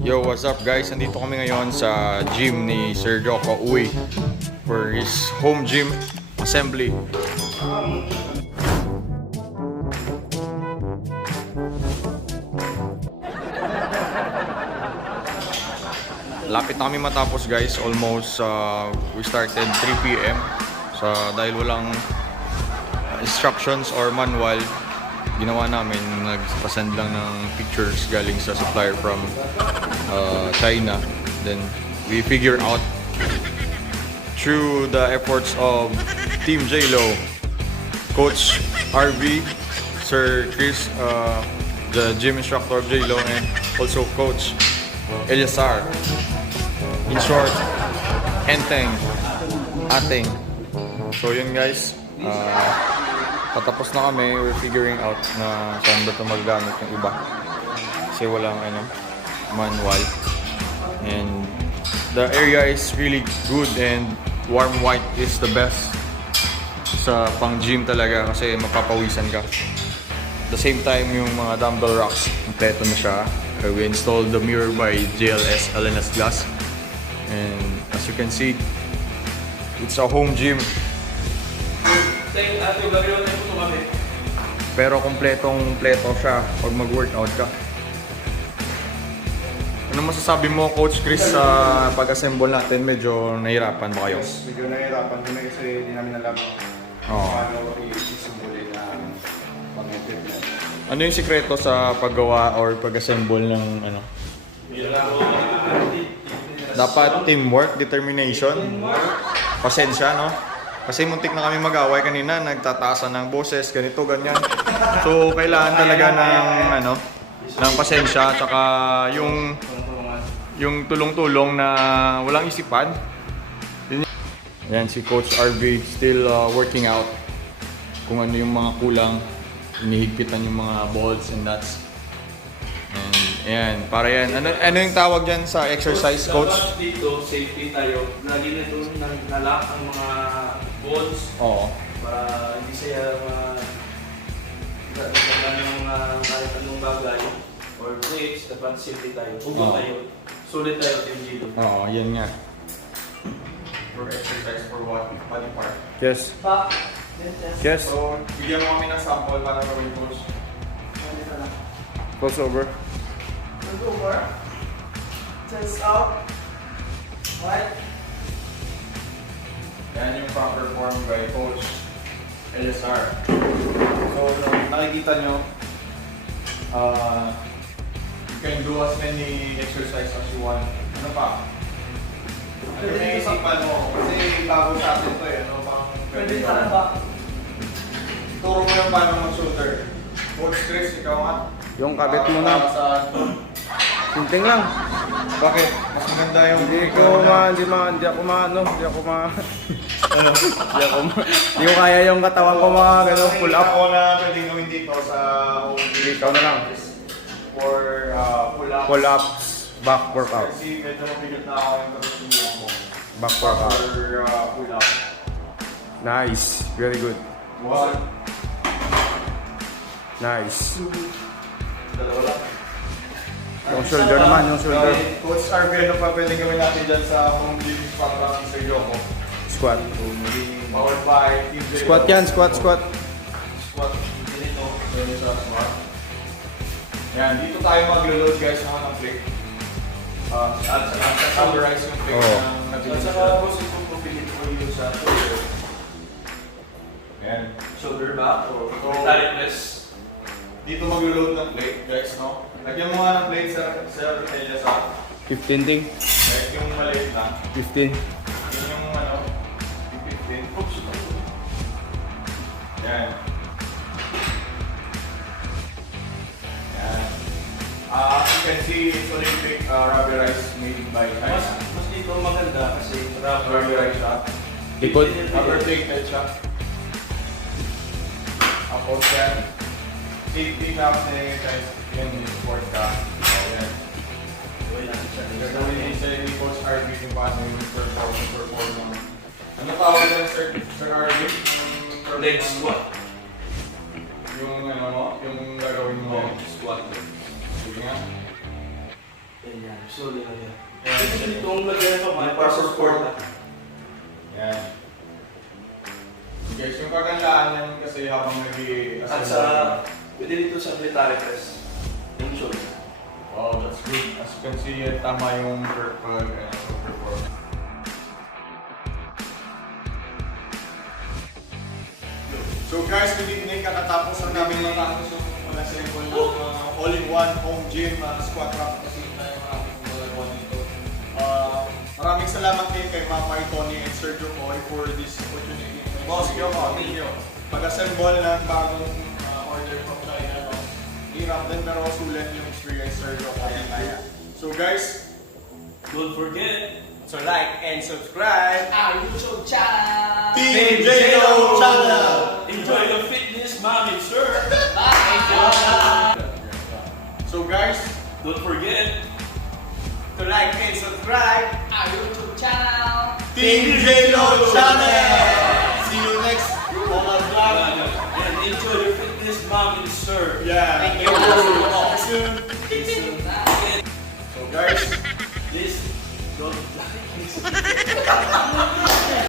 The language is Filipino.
Yo, what's up guys? Nandito kami ngayon sa gym ni Sir Joko Uy for his home gym assembly. Lapit na kami matapos guys. Almost we started 3 PM. Dahil walang instructions or manual, ginawa namin, nagpasend lang ng pictures galing sa supplier from China. Then we figure out through the efforts of Team J-Lo, Coach RV, Sir Chris, the gym instructor of J-Lo, and also Coach Eliasar. In short, Enteng, Ateng. So yun guys, patapos na kami. We're figuring out na saan ba ito magagamit yung iba kasi walang manual, and the area is really good and warm white is the best sa pang gym talaga kasi mapapawisan ka. At the same time, yung mga dumbbell racks kompleto na siya. We installed the mirror by JLS LNS Glass, and as you can see, it's a home gym. Pero kompleto siya pag mag-workout ka. Ano masasabi mo, Coach Chris, sa pag-assemble natin? Medyo nahirapan ba kayo? Yes, medyo nahirapan kami kasi hindi namin alam paano i-assemble na pang-equipment. Ano yung sikreto sa paggawa or pag-assemble ng ano? Dapat teamwork, determination, pasensya, no? Kasi muntik na kami mag-away kanina, nagtataasan ng boses, ganito, ganyan. So, kailangan talaga ng pasensya, tsaka yung tulong-tulong na walang isipan. Yan, si Coach RV still working out kung ano yung mga kulang, inihigpitan yung mga bolts and nuts. And yan, para yan. Ano yung tawag dyan sa exercise, Coach? Dito, safety tayo. Lagi na doon nalock ang mga bolts. Oo. Para hindi siya yung mga kahit anong bagay or plates, dapat safety tayo. Huwag tayo. Sulit tayo yung dito. Oo, yan nga. For exercise for what? Body part. Yes. Pa. Yes. So, bigyan mo kami ng sample para gawin coach. Close over. Let's over. Chest out. Right. Yan yung proper form by Coach LSR. So, nakikita nyo, you can do as many exercises as you want. Ano pa? Ano yung isipan mo? Kasi bago sa atin ito eh. Ano pang Pwede saan ba? turo mo yung paano mag-shoulder. Coach Chris, ikaw nga. Yung kabit mo na. Sinting lang. Bakit? Mas maganda yung... Hindi ko kaya yung katawan ko mga gano'n pull up. Ako na pwede gawin dito sa home gym. Ikaw na lang. For pull-ups. Pull ups, back workout. Kasi medyo mabigat na ako yung karusunan mo. Back workout. For pull-up. Nice. Very good. 1. Nice. Dalawa lang. Yung shoulder naman, yung shoulder. Coach RV, ano pa pwede gawin natin dyan sa home gym para sa Yoko? Squat. Powered by Squat yan, squat. Squat. Dito. Pwede sa squat. Yan, dito tayo mag-load guys naman ng plate. At summarize yung plate ng nabilis. At saka boss, itong pupilit ko yung sa shoulder. Yan. Shoulder back or So, direct press. dito mag-load ng plate guys, no? Lagyan mo nga ng plate sa Elias sa 15 ding. like yung maliit na. 15. Yun yung yung 15. Oops. Yan. Yan. As you can see, it's Olympic rubberized made by China. Mas dito maganda kasi Rubberized siya. Likod. Rubber plated siya. Tapos yan. Safety na kasi guys, yung support ka. Yan. Gagawin din siya ni Coach RV kung paano yung perform. Ano tawag yan, Sir RV? leg squat. Yung ano mo, yung gagawin mo. Squat. Sige nga. Ganyan. Yan, slowly lang yan. Yan. Kasi itong lagyan pa, may para sa support na. Yan. Guys, yung kagandaan yan kasi habang At sa, pwede dito sa military press. Yung shoulder. Wow, that's good. As you can see, tama yung purple and perform. So guys, good evening. Kakatapos ang namin matapos yung assemble ng all-in-one home gym squat rack kasi tayo maraming mga dito. Maraming salamat din kay Mama Tony and Sergio Coy for this opportunity. Boss, thank you. Pag-assemble ng bagong order from China. No? Hirap din pero sulit yung experience, Sergio Coy. So guys, Don't forget so like and subscribe. our YouTube channel. Team J-Lo Channel. Enjoy the fitness, mommy, sir. So guys, Don't forget to like and subscribe. our YouTube channel. Team J-Lo Channel. See you next vlog. And enjoy your fitness, mommy, sir. Yeah. Thank you. See you soon.